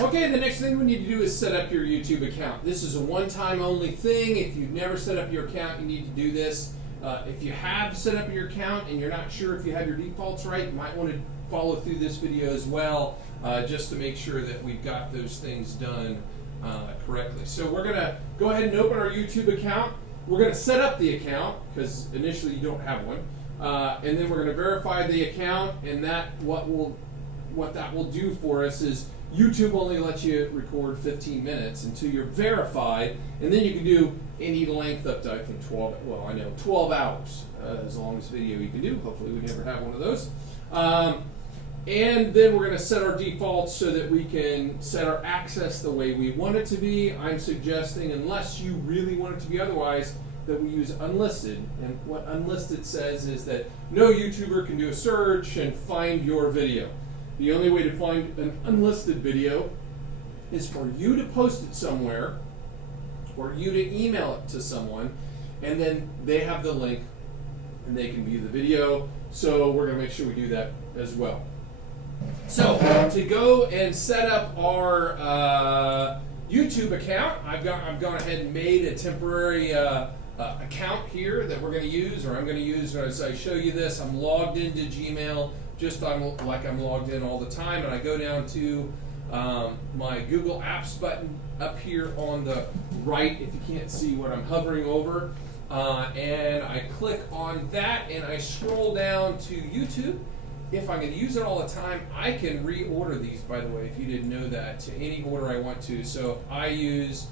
Okay, the next thing we need to do is set up your YouTube account. This is a one-time only thing. If you've never set up your account, you need to do this. If you have set up your account and you're not sure if you have your defaults right, you might want to follow through this video as well, just to make sure that we've got those things done correctly. So we're going to go ahead and open our YouTube account. We're going to set up the account because initially you don't have one, and then we're going to verify the account. And what that will do for us is YouTube only lets you record 15 minutes until you're verified, and then you can do any length up to, I think, 12 hours, as long as video you can do. Hopefully we never have one of those. And then we're going to set our defaults so that we can set our access the way we want it to be. I'm suggesting, unless you really want it to be otherwise, that we use unlisted. And what unlisted says is that no YouTuber can do a search and find your video. The only way to find an unlisted video is for you to post it somewhere, or you to email it to someone, and then they have the link and they can view the video. So we're going to make sure we do that as well. So to go and set up our YouTube account, I've gone ahead and made a temporary account here that we're going to use, or I'm going to use as I show you this. I'm logged into Gmail just like I'm logged in all the time, and I go down to my Google Apps button up here on the right, if you can't see what I'm hovering over, and I click on that and I scroll down to YouTube. If I'm going to use it all the time, I can reorder these, by the way, if you didn't know that, to any order I want to. So if I use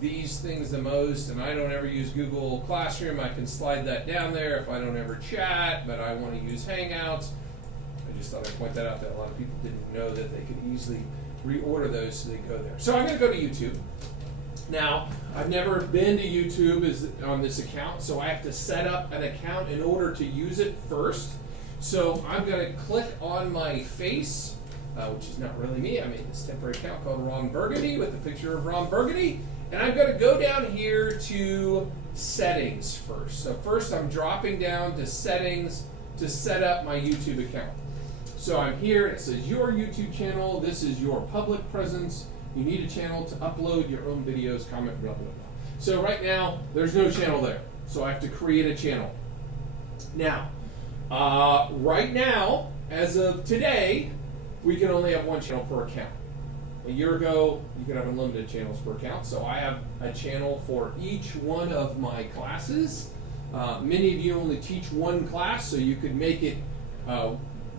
these things the most, and I don't ever use Google Classroom, I can slide that down there. If I don't ever chat, but I want to use Hangouts, I just thought I'd point that out, that a lot of people didn't know that they could easily reorder those, so they go there. So I'm going to go to YouTube. Now, I've never been to YouTube on this account, so I have to set up an account in order to use it first. So I'm going to click on my face, which is not really me. I made this temporary account called Ron Burgundy with a picture of Ron Burgundy. And I'm going to go down here to Settings first. So first I'm dropping down to Settings to set up my YouTube account. So I'm here, it says your YouTube channel, this is your public presence, you need a channel to upload your own videos, comment, blah, blah, blah. So right now, there's no channel there. So I have to create a channel. Now, right now, as of today, we can only have one channel per account. A year ago, you could have unlimited channels per account. So I have a channel for each one of my classes. Many of you only teach one class, so you could make it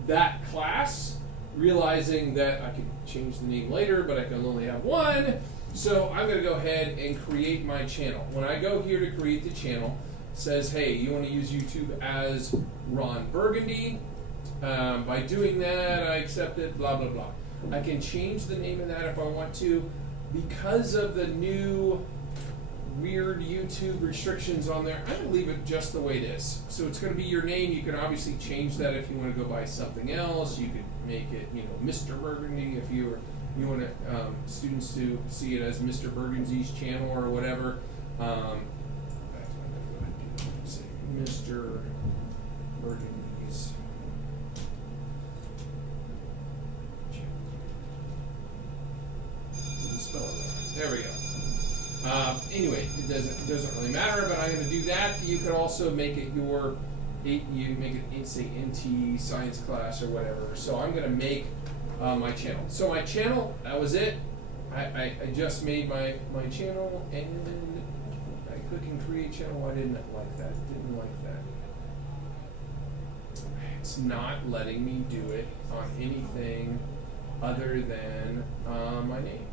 that class, realizing that I could change the name later, but I can only have one. So I'm going to go ahead and create my channel. When I go here to create the channel, it says, hey, you want to use YouTube as Ron Burgundy. By doing that, I accept it, blah, blah, blah. I can change the name of that if I want to. Because of the new weird YouTube restrictions on there, I'm going to leave it just the way it is. So it's going to be your name. You can obviously change that if you want to go by something else. You could make it, Mr. Burgundy if you want students to see it as Mr. Burgundy's channel or whatever. Mr. Burgundy's channel. Didn't spell it right. There we go. Anyway, it doesn't really matter, but I'm going to do that. You could also make it say NT science class or whatever. So I'm going to make my channel. So my channel, that was it. I just made my channel, and I click and create channel. Why didn't it like that? Didn't like that. It's not letting me do it on anything other than my name,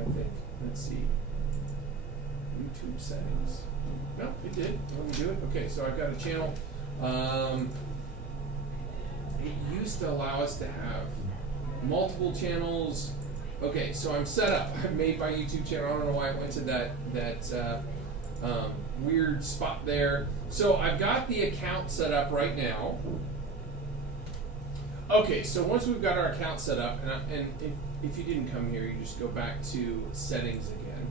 I think. Let's see. YouTube settings. No, it did. Let me do it. Okay, so I've got a channel. It used to allow us to have multiple channels. Okay, so I'm set up. I've made my YouTube channel. I don't know why it went to that weird spot there. So I've got the account set up right now. Okay, so once we've got our account set up, and if you didn't come here, you just go back to settings again.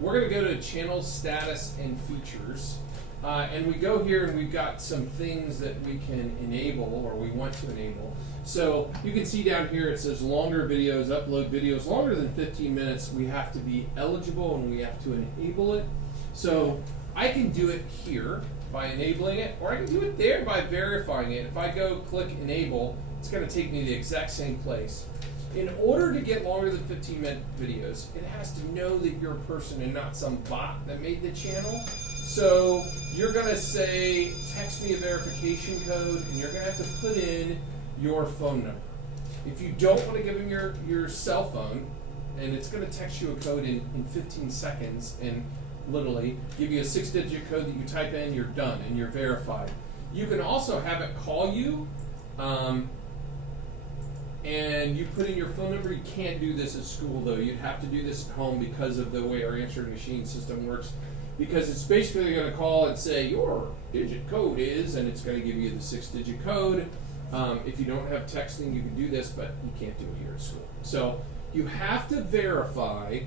We're going to go to channel status and features, And we go here and we've got some things that we can enable or we want to enable. So you can see down here it says longer videos, upload videos longer than 15 minutes. We have to be eligible and we have to enable it. So I can do it here by enabling it, or I can do it there by verifying it. If I go click enable, it's going to take me to the exact same place. In order to get longer than 15-minute videos, it has to know that you're a person and not some bot that made the channel. So you're going to say, text me a verification code, and you're going to have to put in your phone number. If you don't want to give them your cell phone, and it's going to text you a code in 15 seconds, and literally give you a 6-digit code that you type in, you're done, and you're verified. You can also have it call you, and you put in your phone number. You can't do this at school, though. You'd have to do this at home because of the way our answering machine system works. Because it's basically going to call and say, your digit code is, and it's going to give you the 6-digit code. If you don't have texting, you can do this, but you can't do it here at school. So you have to verify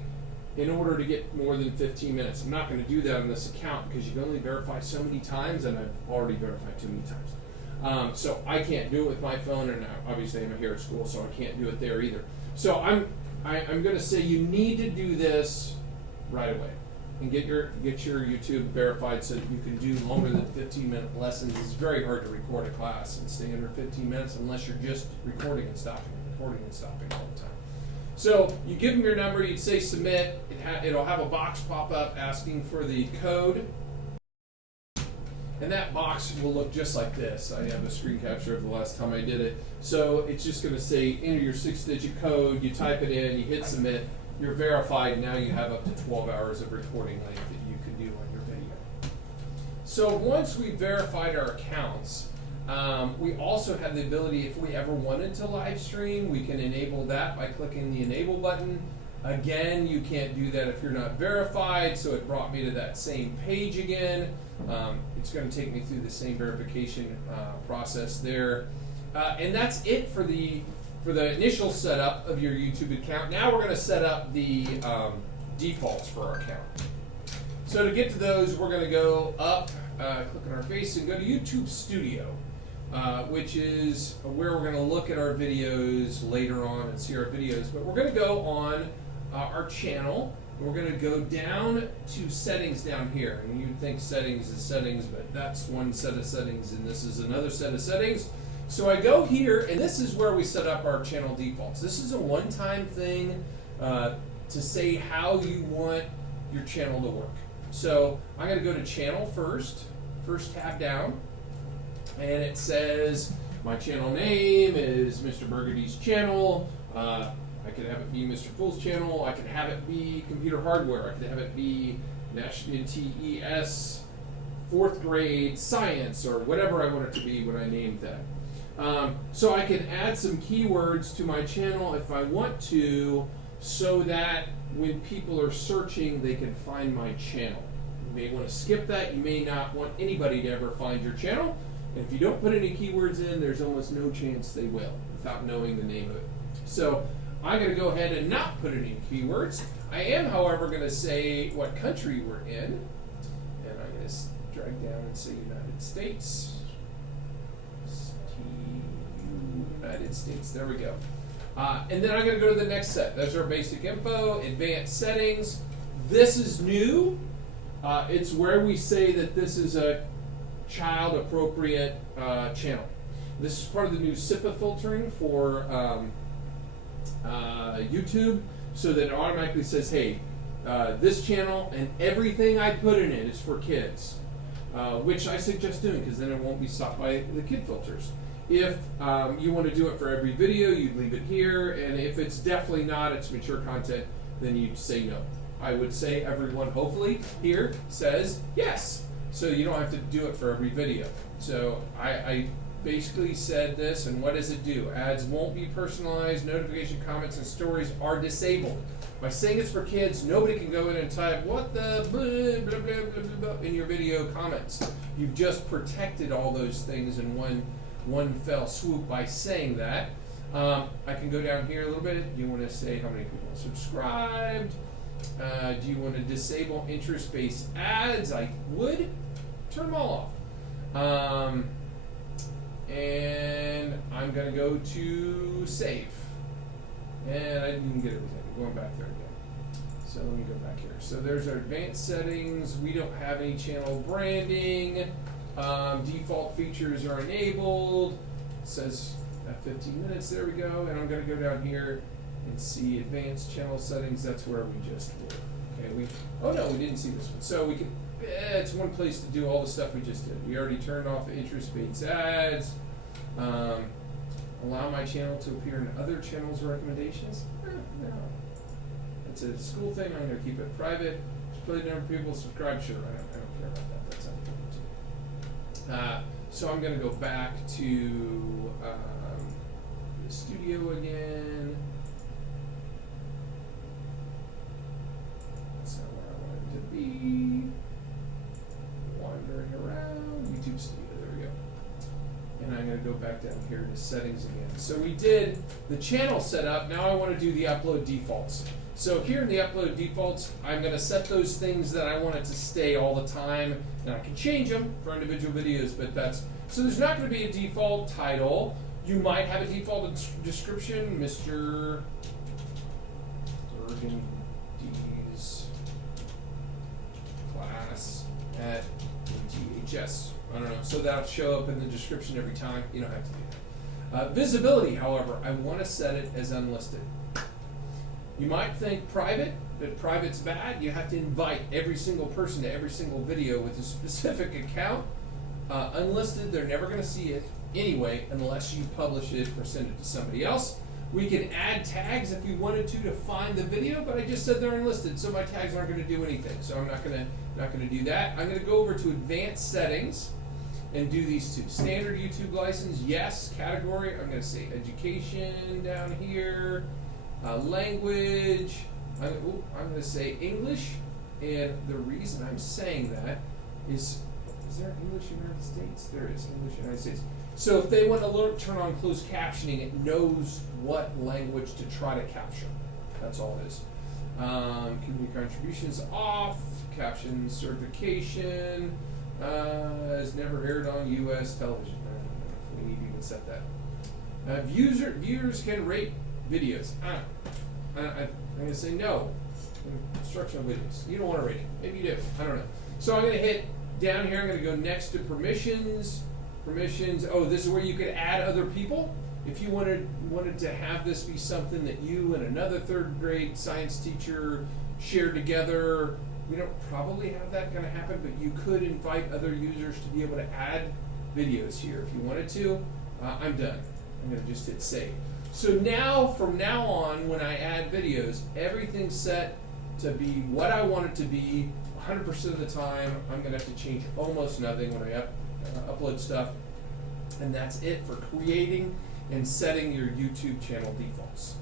in order to get more than 15 minutes. I'm not going to do that on this account because you can only verify so many times, and I've already verified too many times. So I can't do it with my phone, and obviously I'm here at school, so I can't do it there either. So I'm going to say you need to do this right away and get your YouTube verified so that you can do longer than 15-minute lessons. It's very hard to record a class and stay under 15 minutes unless you're just recording and stopping all the time. So you give them your number, you'd say submit, it'll have a box pop up asking for the code, and that box will look just like this. I have a screen capture of the last time I did it. So it's just going to say enter your 6-digit code, you type it in, you hit submit, you're verified, now you have up to 12 hours of recording length that you can do on your video. So once we verified our accounts, we also have the ability, if we ever wanted to live stream, we can enable that by clicking the enable button. Again, you can't do that if you're not verified, so it brought me to that same page again. It's going to take me through the same verification process there. And that's it for the initial setup of your YouTube account. Now we're going to set up the defaults for our account. So to get to those, we're going to go up, click on our face, and go to YouTube Studio, which is where we're going to look at our videos later on and see our videos. But we're going to go on our channel. We're going to go down to settings down here. And you'd think settings is settings, but that's one set of settings, and this is another set of settings. So I go here, and this is where we set up our channel defaults. This is a one-time thing to say how you want your channel to work. So I'm going to go to channel first tab down, and it says my channel name is Mr. Burgundy's channel. I could have it be Mr. Pool's channel. I could have it be computer hardware. I could have it be National TES 4th grade science, or whatever I want it to be when I named that. So I can add some keywords to my channel if I want to, so that when people are searching, they can find my channel. You may want to skip that. You may not want anybody to ever find your channel. And if you don't put any keywords in, there's almost no chance they will without knowing the name of it. So I'm going to go ahead and not put any keywords. I am, however, going to say what country we're in. And I'm going to drag down and say United States. United States. There we go. And then I'm going to go to the next set. Those are basic info, advanced settings. This is new. It's where we say that this is a child appropriate channel. This is part of the new SIPA filtering for YouTube, so that it automatically says, hey, this channel and everything I put in it is for kids, which I suggest doing because then it won't be stopped by the kid filters. If you want to do it for every video, you'd leave it here, and if it's definitely not, it's mature content, then you'd say no. I would say everyone, hopefully, here says yes, so you don't have to do it for every video. So I basically said this, and what does it do? Ads won't be personalized, notification, comments, and stories are disabled. By saying it's for kids, nobody can go in and type, what the blah, blah, blah, blah, blah, blah, in your video comments. You've just protected all those things in one fell swoop by saying that. I can go down here a little bit. Do you want to say how many people subscribed? Do you want to disable interest-based ads? I would. turn them all off. And I'm going to go to save. And I didn't get everything. I'm going back there again. So let me go back here. So there's our advanced settings. We don't have any channel branding. Default features are enabled. It says 15 minutes. There we go. And I'm going to go down here and see advanced channel settings. That's where we just were. Okay. Oh no, we didn't see this one. So we can. It's one place to do all the stuff we just did. We already turned off interest-based ads. Allow my channel to appear in other channels' recommendations. No. It's a school thing. I'm going to keep it private. Display the number of people subscribe. Sure, I don't care about that. That's not so I'm going to go back to the studio again. That's not where I wanted to be. Wandering around. YouTube Studio. There we go. And I'm going to go back down here to settings again. So we did the channel setup. Now I want to do the upload defaults. So here in the upload defaults, I'm going to set those things that I want it to stay all the time. And I can change them for individual videos, but that's... So there's not going to be a default title. You might have a default description, Mr. Burgundy's class at THS. I don't know. So that'll show up in the description every time. You don't have to do that. Visibility, however, I want to set it as unlisted. You might think private, but private's bad. You have to invite every single person to every single video with a specific account. Unlisted, they're never going to see it anyway unless you publish it or send it to somebody else. We can add tags if we wanted to find the video, but I just said they're unlisted, so my tags aren't going to do anything. So I'm not going to do that. I'm going to go over to advanced settings and do these two. Standard YouTube license, yes. Category, I'm going to say education down here. Language, I'm going to say English. And the reason I'm saying that is there English United States? There is English United States. So if they want to turn on closed captioning, it knows what language to try to capture. That's all it is. Community contributions off. Caption certification is never aired on U.S. television. I don't know if we need to even set that. Viewers can rate videos. I'm going to say no. Instructional videos. You don't want to rate it. Maybe you do. I don't know. So I'm going to hit down here. I'm going to go next to permissions. Permissions. Oh, this is where you could add other people. If you wanted to have this be something that you and another third grade science teacher share together, we don't probably have that going to happen, but you could invite other users to be able to add videos here if you wanted to. I'm done. I'm going to just hit save. So now, from now on, when I add videos, everything's set to be what I want it to be 100% of the time. I'm going to have to change almost nothing when I upload stuff. And that's it for creating and setting your YouTube channel defaults.